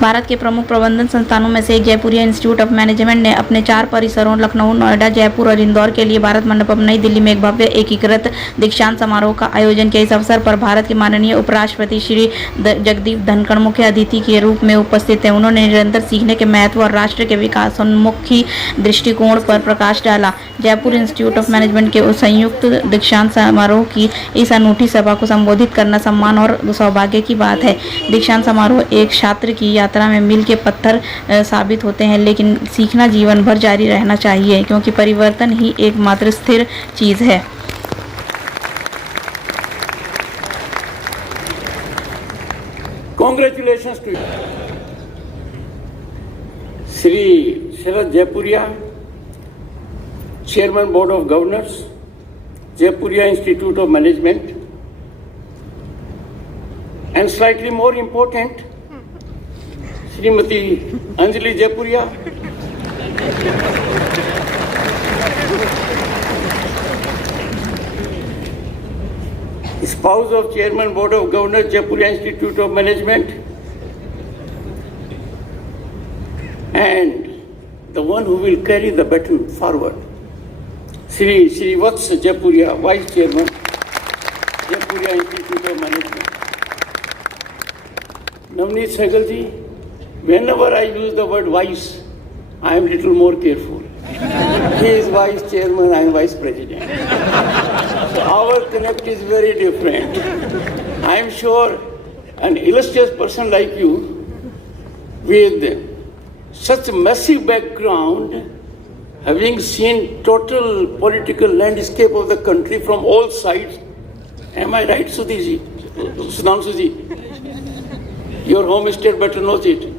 भारत के प्रमुख प्रबंधन संस्थानों में से एक जयपुरिया इंस्टीट्यूट ऑफ मैनेजमेंट ने अपने 4 परिसरों लखनऊ, नोएडा, जयपुर और इंदौर के लिए भारत मंडपम नई दिल्ली में एक भव्य एकीकृत दीक्षांत समारोह का आयोजन किया। इस अवसर पर भारत के माननीय उपराष्ट्रपति श्री जगदीप धनखड़ मुख्य अतिथि के रूप में उपस्थित थे। उन्होंने निरंतर सीखने के महत्व और राष्ट्र के विकासोन्मुखी दृष्टिकोण पर प्रकाश डाला। जयपुर इंस्टीट्यूट ऑफ मैनेजमेंट के संयुक्त दीक्षांत समारोह की इस अनूठी सभा को संबोधित करना सम्मान और सौभाग्य की बात है। दीक्षांत समारोह एक छात्र की यात्रा में मील के पत्थर साबित होते हैं, लेकिन सीखना जीवन भर जारी रहना चाहिए, क्योंकि परिवर्तन ही एकमात्र स्थिर चीज है। Congratulations to you. Shri Jaipuria, Chairman Board of Governors, Jaipuria Institute of Management, and slightly more important, Srimati Anjali Jaipuria, spouse of Chairman Board of Governors, Jaipuria Institute of Management, and the one who will carry the baton forward, Shri Vats Jaipuria, Vice Chairman, Jaipuria Institute of Management. Navneet Sehgal ji, whenever I use the word vice, I am little more careful. He is Vice Chairman, I am Vice President. So our connect is very different. I am sure an illustrious person like you, with such massive background, having seen total political landscape of the country from all sides, am I right, Sudhanshu ji? Your home state better knows it.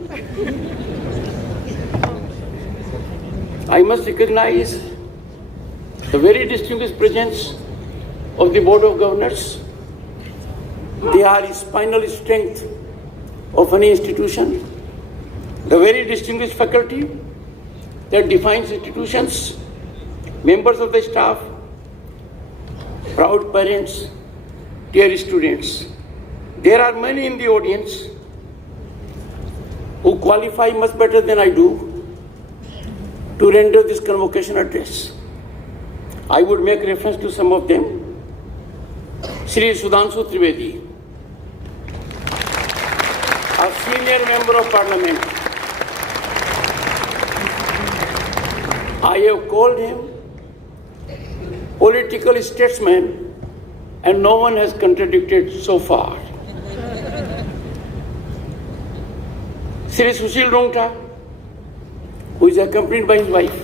I must recognize the very distinguished presence of the Board of Governors. They are spinal strength of any institution. The very distinguished faculty that defines institutions, members of the staff, proud parents, dear students. There are many in the audience who qualify much better than I do to render this convocation address. I would make reference to some of them. Shri Sudhanshu Trivedi, a senior member of Parliament. I have called him political statesman, and no one has contradicted so far. Shri Sushil Rungta, who is accompanied by his wife,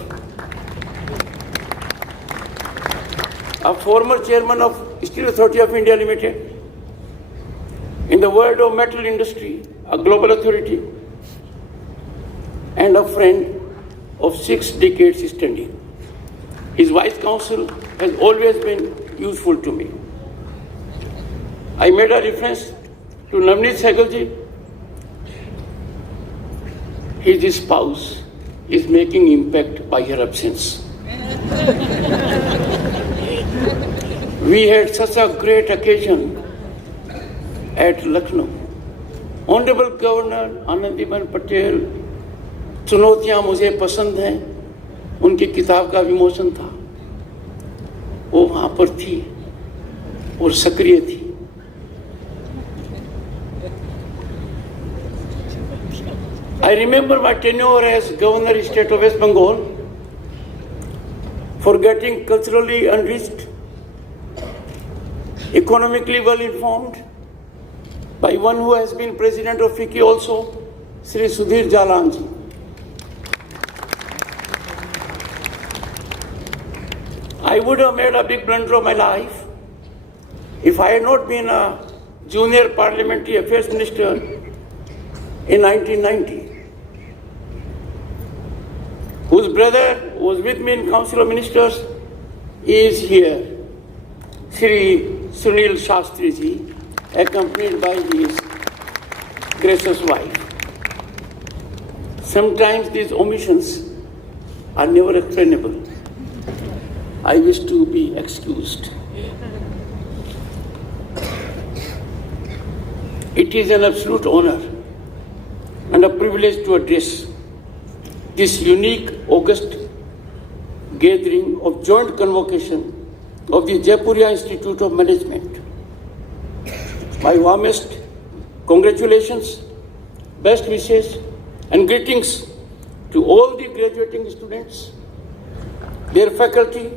a former chairman of Steel Authority of India Limited, in the world of metal industry, a global authority, and a friend of 6 decades standing. His wise counsel has always been useful to me. I made a reference to Navneet Sehgal ji. His spouse is making impact by her absence. We had such a great occasion at Lucknow. Honorable Governor Anandiben Patel, चुनौतियां मुझे पसंद हैं, उनकी किताब का विमोचन था, वो वहां पर थी और सक्रिय थी। I remember my tenure as Governor State of West Bengal for getting culturally enriched, economically well informed by one who has been President of FICCI also, Shri Sudhir Jalan ji. I would have made a big blunder of my life if I had not been a junior parliamentary affairs minister in 1990, whose brother was with me in Council of Ministers is here, Shri Sunil Shastri ji, accompanied by his gracious wife. Sometimes these omissions are never explainable. I wish to be excused. It is an absolute honor and and a privilege to address this unique August gathering of joint convocation of the Jaipuria Institute of Management. My warmest congratulations, best wishes and greetings to all the graduating students, their faculty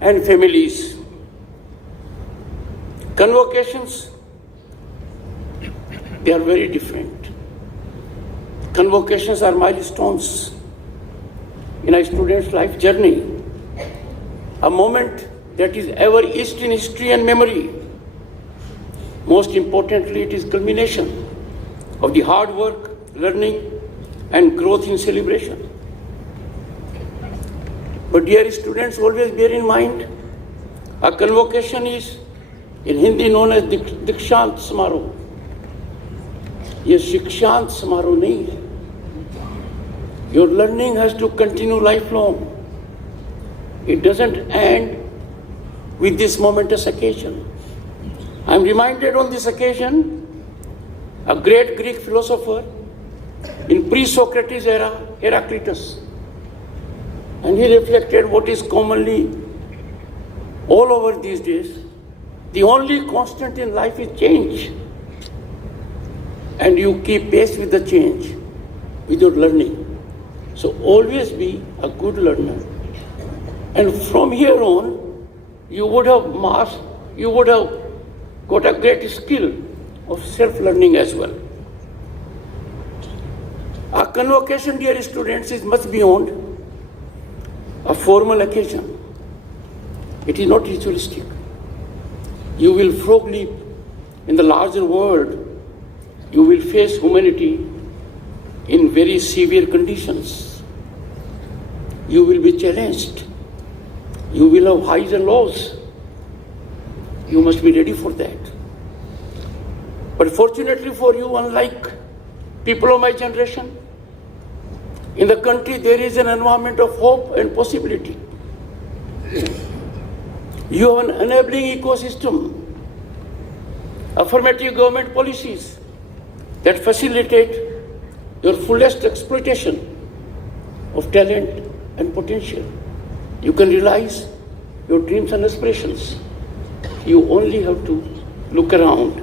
and families. Convocations, they are very different. Convocations are milestones in a student's life journey, a moment that is ever etched in history and memory. Most importantly, it is culmination of the hard work, learning, and growth in celebration. But dear students, always bear in mind, a convocation is in Hindi known as Dikshant Samaroh. ये शिक्षांत समारोह नहीं है. Your learning has to continue lifelong. It doesn't end with this momentous occasion. I am reminded on this occasion, a great Greek philosopher in pre-Socrates era, Heraclitus, and he reflected what is commonly all over these days. The only constant in life is change. And you keep pace with the change, with your learning. So always be a good learner. And from here on, you would have got a great skill of self-learning as well. Our convocation, dear students, is much beyond a formal occasion. It is not ritualistic. You will frog leap in the larger world. You will face humanity in very severe conditions. You will be challenged. You will have highs and lows. You must be ready for that. But fortunately for you, unlike people of my generation, in the country there is an environment of hope and possibility. You have an enabling ecosystem, affirmative government policies that facilitate your fullest exploitation of talent and potential. You can realize your dreams and aspirations. You only have to look around.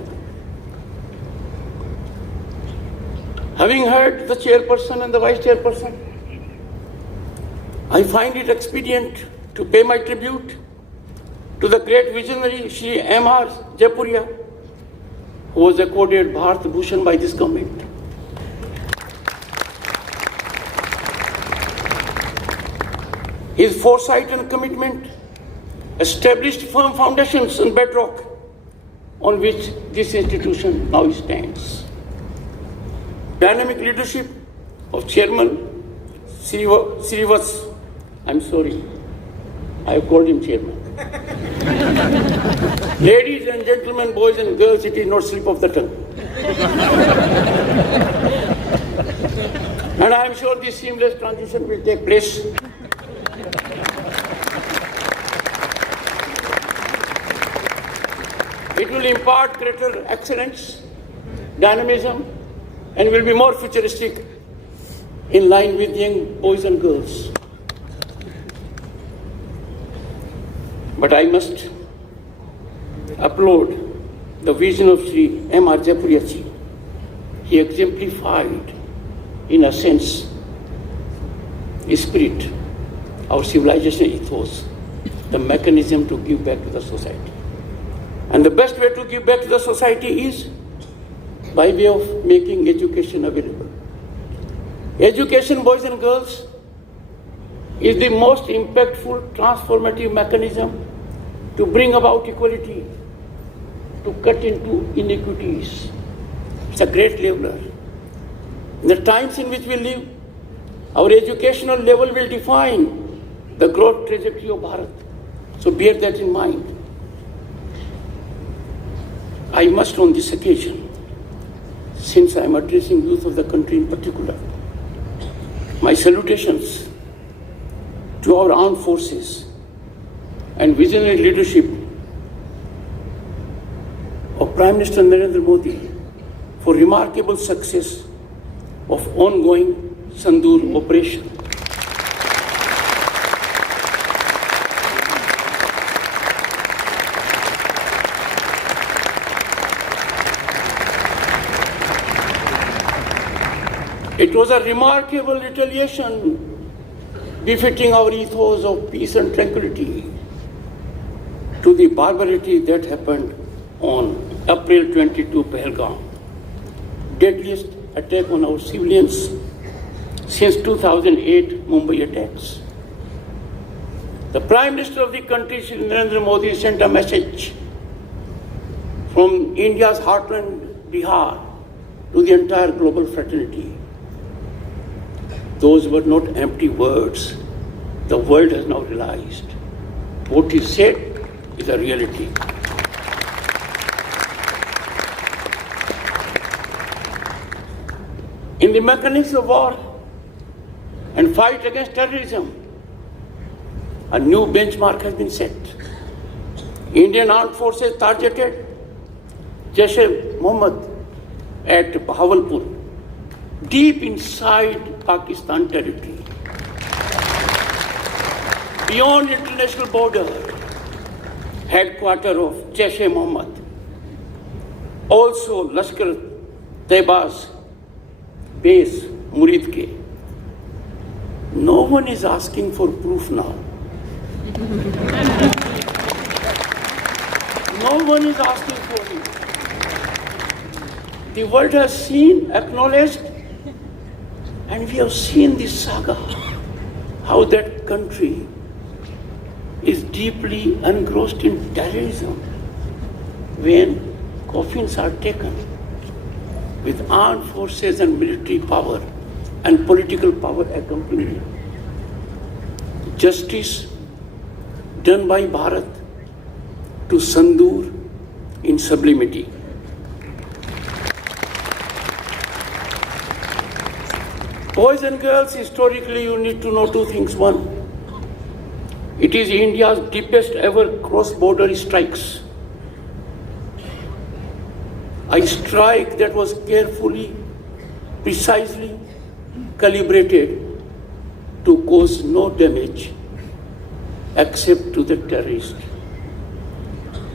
Having heard the chairperson and the vice chairperson, I find it expedient to pay my tribute to the great visionary Shri M.R. Jaipuria, who was accorded Bharat Bhushan by this government. His foresight and commitment established firm foundations and bedrock on which this institution now stands. Dynamic leadership of Chairman Shri, I'm sorry, I have called him Chairman. Ladies and gentlemen, boys and girls, it is not slip of the tongue. And I am sure this seamless transition will take place. It will impart greater excellence, dynamism, and will be more futuristic in line with young boys and girls. But I must applaud the vision of Shri M.R. Jaipuria ji. He exemplified, in a sense, spirit, our civilization ethos, the mechanism to give back to the society. And the best way to give back to the society is by way of making education available. Education, boys and girls, is the most impactful transformative mechanism to bring about equality, to cut into inequities. It's a great leveler. In the times in which we live, our educational level will define the growth trajectory of Bharat. So bear that in mind. I must on this occasion, since I am addressing youth of the country in particular, my salutations to our armed forces and visionary leadership of Prime Minister Narendra Modi for remarkable success of ongoing Sandur operation. It was a remarkable retaliation befitting our ethos of peace and tranquility to the barbarity that happened on April 22, Pahalgam, deadliest attack on our civilians since 2008 Mumbai attacks. The Prime Minister of the country, Shri Narendra Modi, sent a message from India's heartland, Bihar, to the entire global fraternity. Those were not empty words. The world has now realized what he said is a reality. In the mechanics of war and fight against terrorism, a new benchmark has been set. Indian armed forces targeted Jaish-e-Mohammed at Bahawalpur, deep inside Pakistan territory, beyond international border, headquarters of Jaish-e-Mohammed, also Lashkar-Taiba's base, Muridke. No one is asking for proof now. No one is asking for it. The world has seen, acknowledged, and we have seen this saga, how that country is deeply engrossed in terrorism when coffins are taken with armed forces and military power and political power accompanying. Justice done by Bharat to Sandur in sublimity. Boys and girls, historically you need to know two things. One, it is India's deepest ever cross-border strikes. A strike that was carefully, precisely calibrated to cause no damage except to the terrorist.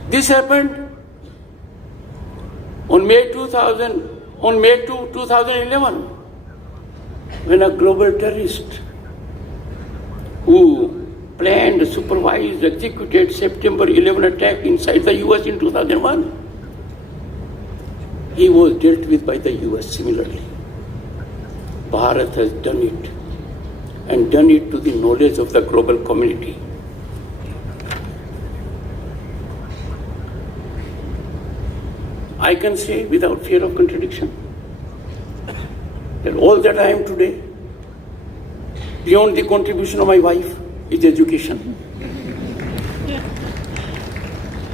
This happened on May 2, 2011, when a global terrorist who planned, supervised, executed September 11 attack inside the US in 2001, he was dealt with by the US similarly. Bharat has done it, and done it to the knowledge of the global community. I can say without fear of contradiction that all that I am today, beyond the contribution of my wife, is education.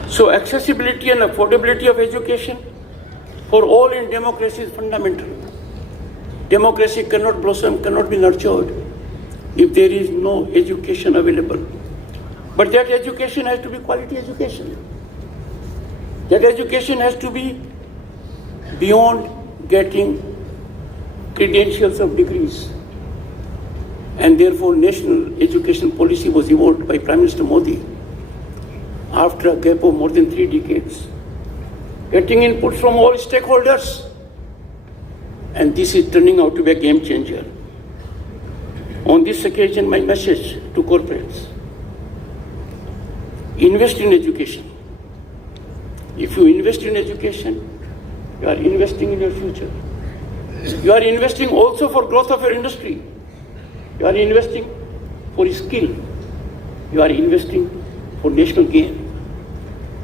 So accessibility and affordability of education for all in democracy is fundamental. Democracy cannot blossom, cannot be nurtured if there is no education available. But that education has to be quality education. That education has to be beyond getting credentials of degrees. And therefore, national education policy was evolved by Prime Minister Modi after a gap of more than 3 decades, getting inputs from all stakeholders. And this is turning out to be a game changer. On this occasion, my message to corporates: invest in education. If you invest in education, you are investing in your future. You are investing also for growth of your industry. You are investing for skill. You are investing for national gain.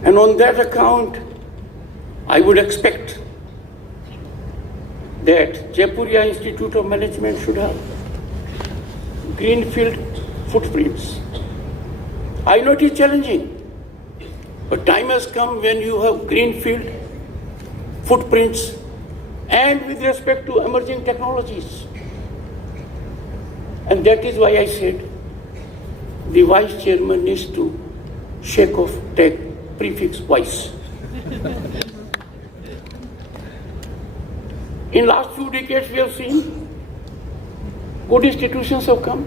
And on that account, I would expect that Jaipuria Institute of Management should have greenfield footprints. I know it is challenging, but time has come when you have greenfield footprints and with respect to emerging technologies. And that is why I said the vice chairman needs to shake off tag prefix vice. In last few decades we have seen Good institutions have come.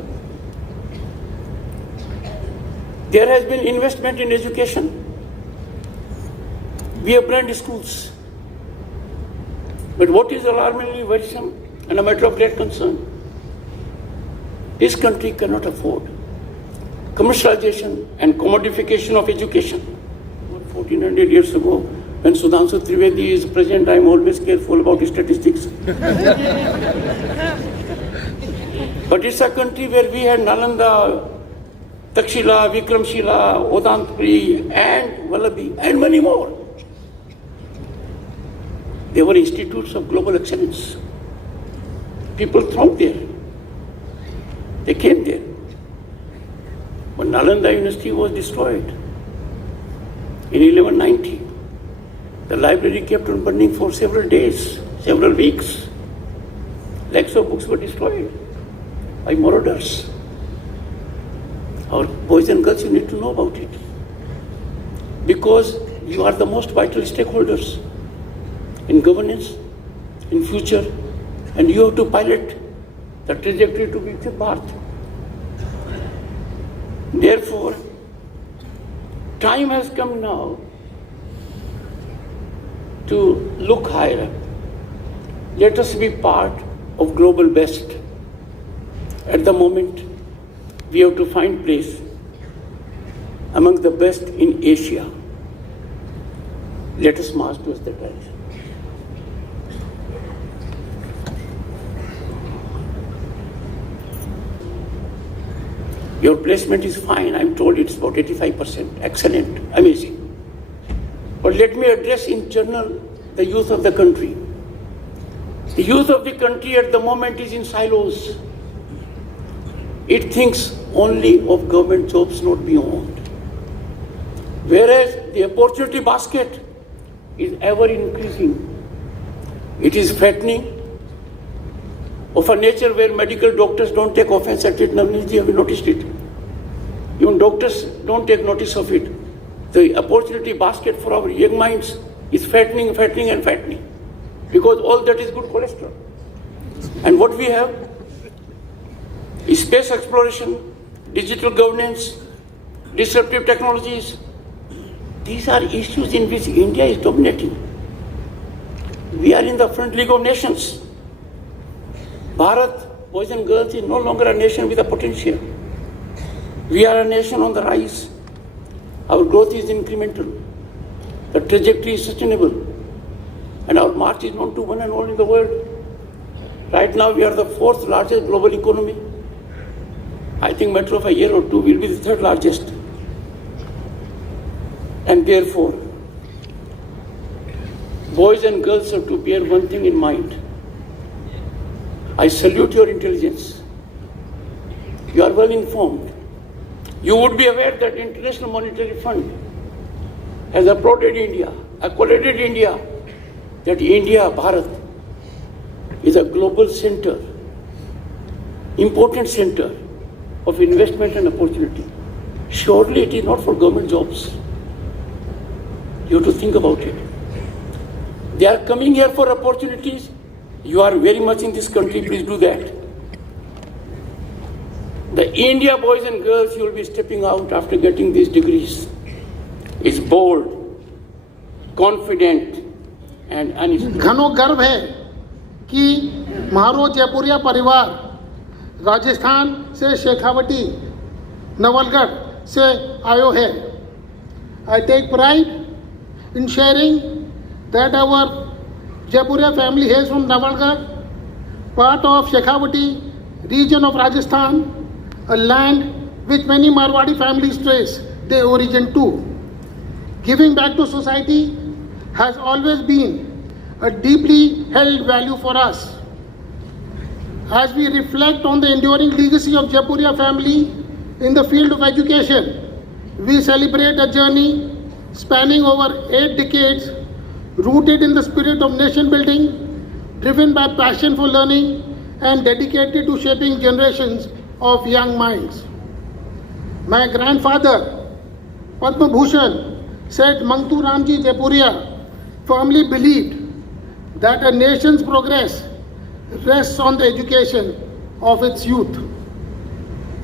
There has been investment in education. We have brand schools. But what is alarmingly worrisome and a matter of great concern, this country cannot afford commercialization and commodification of education. 1400 years ago, when Sudhanshu Trivedi is present, I am always careful about statistics. But it's a country where we had Nalanda, Takshila, Vikramshila, Odantpuri, and Vallabhi, and many more. They were institutes of global excellence. People thronged there. They came there. But Nalanda University was destroyed in 1190. The library kept on burning for several days, several weeks. Lakhs of books were destroyed by marauders. Our boys and girls, you need to know about it. Because you are the most vital stakeholders in governance, in future, and you have to pilot the trajectory to Viksit Bharat. Therefore, time has come now to look higher. Let us be part of global best. At the moment, we have to find place among the best in Asia. Let us march towards that direction. Your placement is fine. I'm told it's about 85%. Excellent. Amazing. But let me address in general the youth of the country. The youth of the country at the moment is in silos. It thinks only of government jobs, not beyond. Whereas the opportunity basket is ever increasing. It is fattening. Of a nature where medical doctors don't take offense at it. Navneet, have you noticed it? Even doctors don't take notice of it. The opportunity basket for our young minds is fattening, fattening, and fattening. Because all that is good cholesterol. And what we have is space exploration, digital governance, disruptive technologies. These are issues in which India is dominating. We are in the front league of nations. Bharat, boys and girls, is no longer a nation with a potential. We are a nation on the rise. Our growth is incremental. The trajectory is sustainable. And our march is known to one and all in the world. Right now, we are the fourth largest global economy. I think matter of a year or two, we'll be the third largest. And therefore, boys and girls have to bear one thing in mind. I salute your intelligence. You are well informed. You would be aware that International Monetary Fund has applauded India, accredited India, that India, Bharat, is a global center, important center of investment and opportunity. Surely it is not for government jobs. You have to think about it. They are coming here for opportunities. You are very much in this country, please do that. The India boys and girls you will be stepping out after getting these degrees is bold, confident and uninspired. घनो गर्व है कि मारो जयपुरिया परिवार राजस्थान से शेखावटी नवलगढ़ से आयो है. I take pride in sharing that our Jaipuria family hails from Navalgarh, part of Shekhawati region of Rajasthan, a land which many Marwadi families trace their origin to. Giving back to society has always been a deeply held value for us. As we reflect on the enduring legacy of Jaipuria family in the field of education, we celebrate a journey spanning over 8 decades, rooted in the spirit of nation building, driven by passion for learning, and dedicated to shaping generations of young minds. My grandfather, Padma Bhushan, said Mangtu Ramji Jaipuria firmly believed that a nation's progress rests on the education of its youth.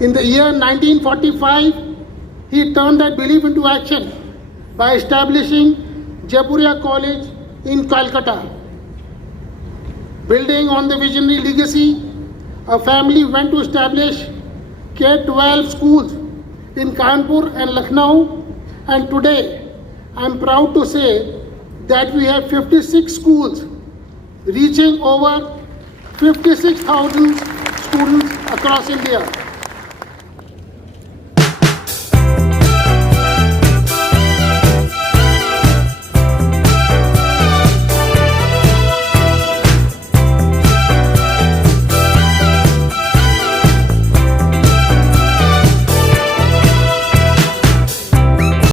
In the year 1945, he turned that belief into action by establishing Jaipuria College in Calcutta. Building on the visionary legacy, a family went to establish K-12 schools in Kanpur and Lucknow, and today I am proud to say that we have 56 schools reaching over 56,000 students across India.